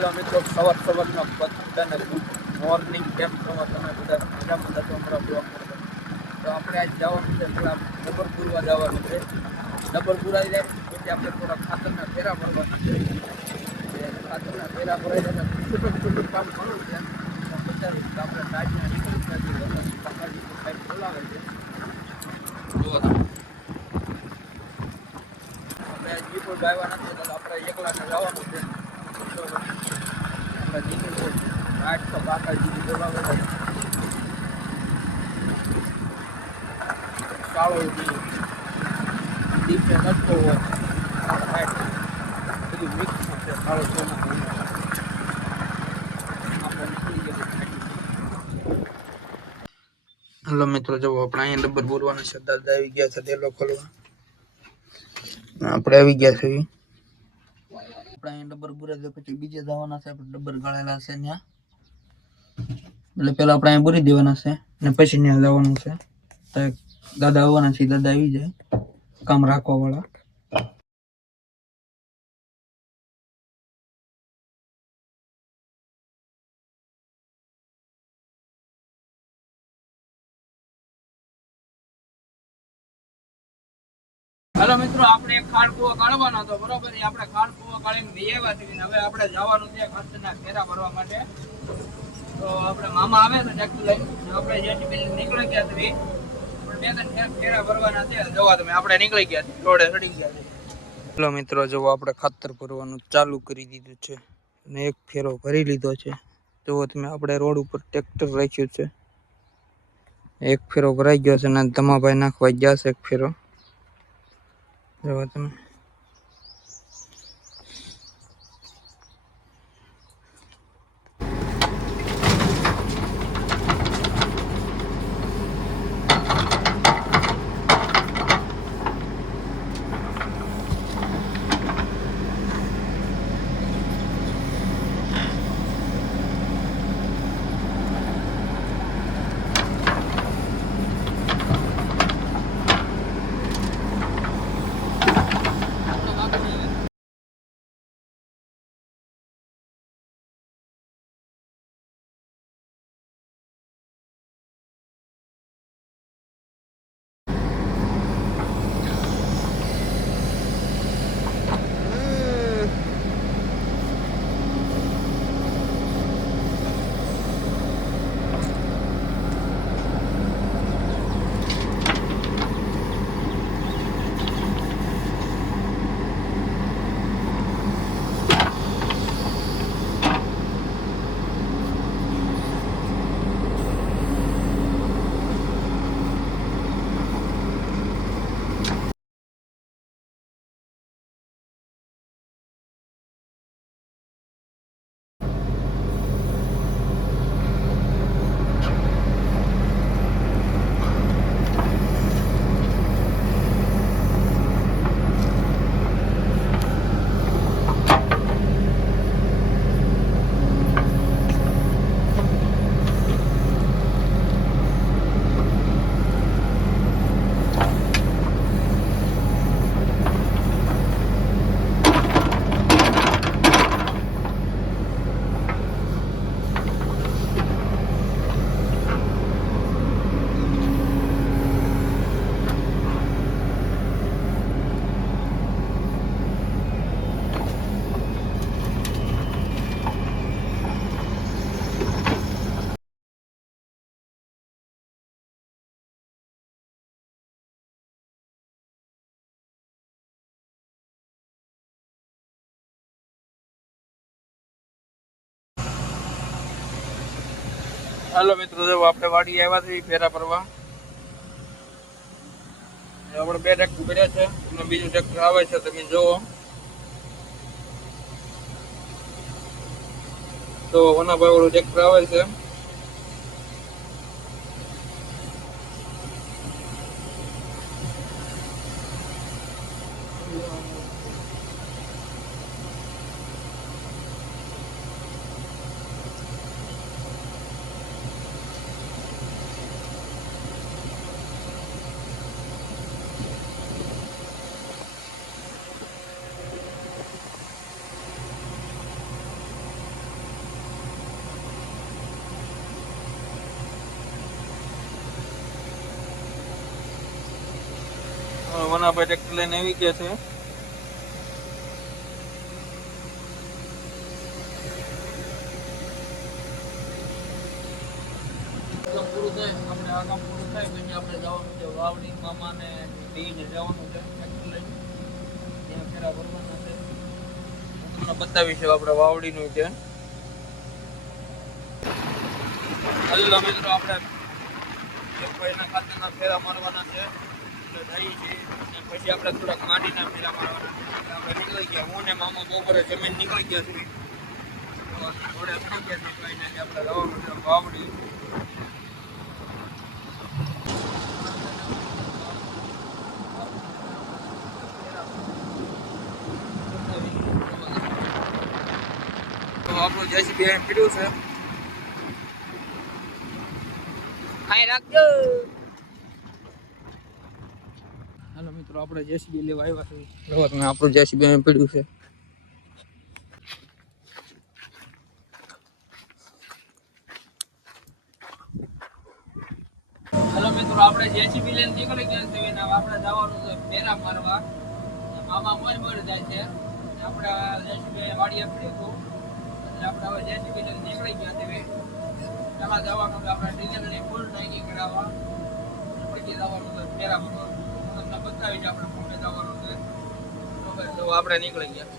Hello સવાર સવારના બધાને મોર્નિંગ કેમ છો? તમે બધા મજામાં થતો અમારા બ્લોગ તો આપણે આજ જવાનું છે થોડા ડબલપુરવા જવાનું છે. ડબલપુરા જાય પછી આપણે થોડા ખાતરના ફેરા ભરવાના છે. ખાતરના ફેરા ભરાઈ જાય છૂટક છૂટક કામ ઘણું છે. આપણે ટાઈમના નીકળી બોલાવે છે. જુઓ આપણે પણ ગાયવા નથી આપણે એકલાને જવાનું છે. આઠ હલો મિત્રો જો આપણે અહીંયા ડબ્બર બોલવાના છે આવી ગયા છે તે લોકો આપણે આવી ગયા છે આપણે અહીંયા ડબ્બર બુરે છે પછી બીજે જવાના છે આપણે ડબ્બર ગાળેલા છે ત્યાં એટલે પેલા આપણે અહીં બુરી દેવાના છે, ને પછી ત્યાં જવાનું છે. દાદા આવવાના છે દાદા આવી જાય, કામ રાખવા વાળા હાલો મિત્રો, આપણે એક ખાડ કુવા કાઢવાનો હતો, બરોબર? આપણે ખાડ કુવા કાઢીને લઈ આવ્યા છીએ હવે આપણે જવાનું છે ખાતરના ફેરા ભરવા માટે. તો આપણે મામા આવે છે ટ્રેક્ટર લઈને. આપણે આપણે બિલ નીકળી ગયા છીએ, પણ બે ત્રણ ફેરા ભરવાના છે. જોવા તમે, આપણે નીકળી ગયા છીએ, રોડે ચડી ગયા છીએ. ચલો મિત્રો જો આપણે ખાતર ભરવાનું ચાલુ કરી દીધું છે અને એક ફેરો ભરી લીધો છે. જુઓ તમે, આપણે રોડ ઉપર ટ્રેક્ટર રાખ્યું છે. એક ફેરો ભરાઈ ગયો છે અને ધમાભાઈ નાખવા ગયા છે એક ફેરો. જોવો હાલો મિત્રો, જો આપણે વાડી આવ્યા છીએ ફેરા પરવા આપણે બે ટ્રેક્ટર કર્યા છે, અને બીજું ટ્રેક્ટર આવે છે, તમે જુઓ. તો ઓનાભાઈ વાળું ટ્રેક્ટર આવે છે. વનાભાઈ ટ્રેક્ટર લઈને આવી ગયા છે. પૂરું થાય આપણે આ કામ પૂરું થાય પછી આપણે જવાનું છે વાવડી મામાને જવાનું છે ટ્રેક્ટર લઈને. ત્યાં ફેરા ભરવાના છે. હું તમને બતાવીશું આપણે વાવડીનું છે હલો મિત્રો આપણે ભાઈના ખાતાના ફેરા મારવાના છે. એટલે જઈએ છીએ અને પછી આપણે થોડાક માટીના ફેરા મારવાના છે. એટલે આપણે નીકળી ગયા. હું ને મામા બપોરે જમીન નીકળી ગયા છીએ. તો થોડે થઈ ગયા છે કઈ આપણે જવાનું છે વાવડી તો આપણું જેસીબી અહીં પીડ્યું છે. અહીં રાખજો. હાલો મિત્રો, આપણે જેસીબી લેવા આવ્યા છે આપણું જેસીબી પીડ્યું છે. હાલો મિત્રો, આપણે જેસીબી લઈને નીકળી ગયા છે અને આપણે જવાનું છે ફેરા મારવા. મામા મોજ મોજ જાય છે. આપણે જેસીબી વાડીએ પીડ્યું હતું. એટલે આપણે હવે જેસીબી લઈને નીકળી ગયા છે એમાં જવાનું આપણે ફૂલ ટાંકી કરાવવા છે ફેરા બતાવીશ આપણે નીકળી ગયા.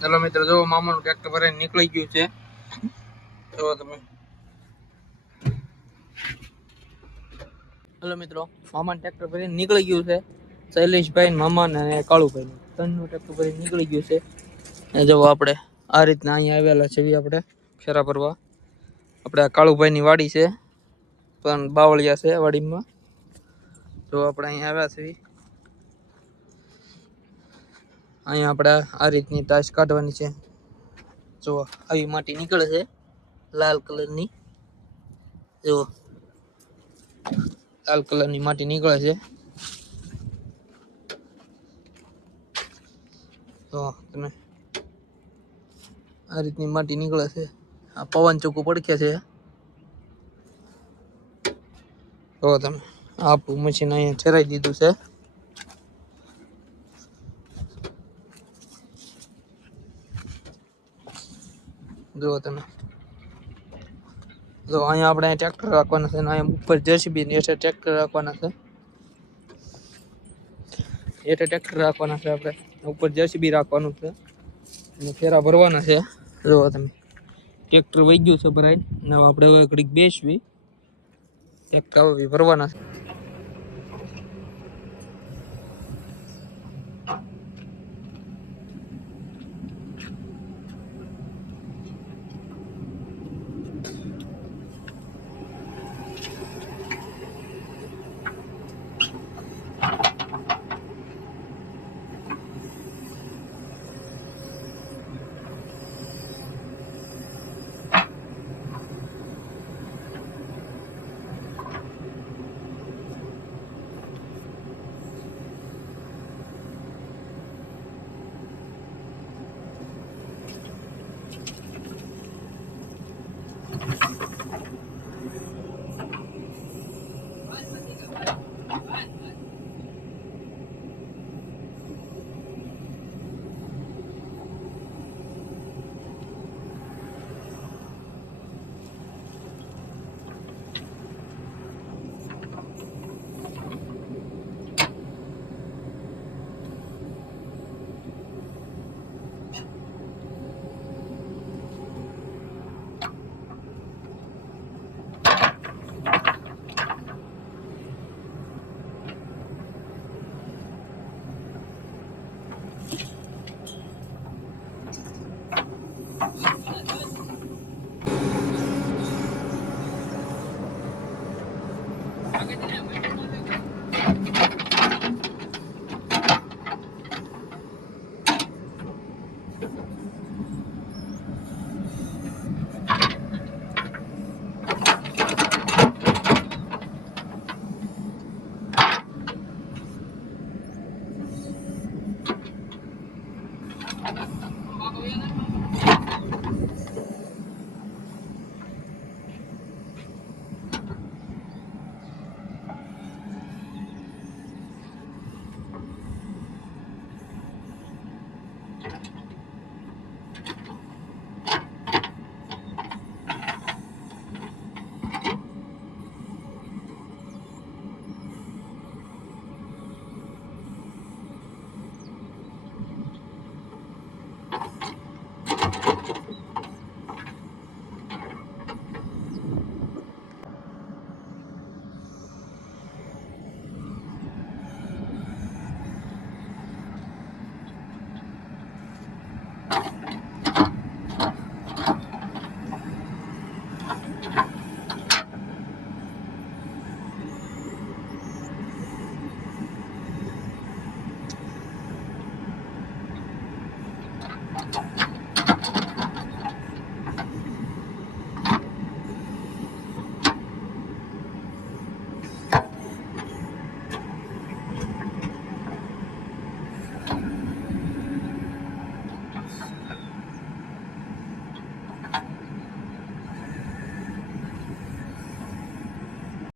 ચાલો મિત્રો જો મામાનું ટ્રેક્ટર ભરાઈને નીકળી ગયું છે. જો તમે. હલો મિત્રો, મામાનું ટ્રેક્ટર ભરીને નીકળી ગયું છે. શૈલેષભાઈ મામા અને કાળુભાઈ ત્રણનું ટ્રેક્ટર ભરી નીકળી ગયું છે. એ જો આપણે આ રીતના અહીંયા આવેલા છે આપણે, ફેરા ભરવા. આપણે આ કાળુભાઈની વાડી છે, પણ બાવળિયા છે વાડીમાં. જો આપણે અહીંયા આવ્યા છે અહીંયા આપણે આ રીતની ટાઈસ કાઢવાની છે. જો આવી માટી નીકળે છે, લાલ કલરની. જો લાલ કલરની માટી નીકળે છે. તો તમે આ રીતની માટી નીકળે છે. આ પવન ચોખ્ખું પડખે છે. તો તમે આપણું મશીન અહીંયા ઠેરાઈ દીધું છે. જુઓ તમે જો અહીંયા આપણે ટ્રેક્ટર રાખવાના છે અને અહીંયા ઉપર જેસીબી ને હેઠળ ટ્રેક્ટર રાખવાના છે. હેઠળ ટ્રેક્ટર રાખવાના છે આપણે. ઉપર જેસીબી રાખવાનું છે. અને ફેરા ભરવાના છે. જુઓ તમે, ટ્રેક્ટર વહી ગયું છે ભરાઈ ને આપણે હવે ઘડીક બેસવી. ટ્રેક્ટર ભરવાના છે. Thank you.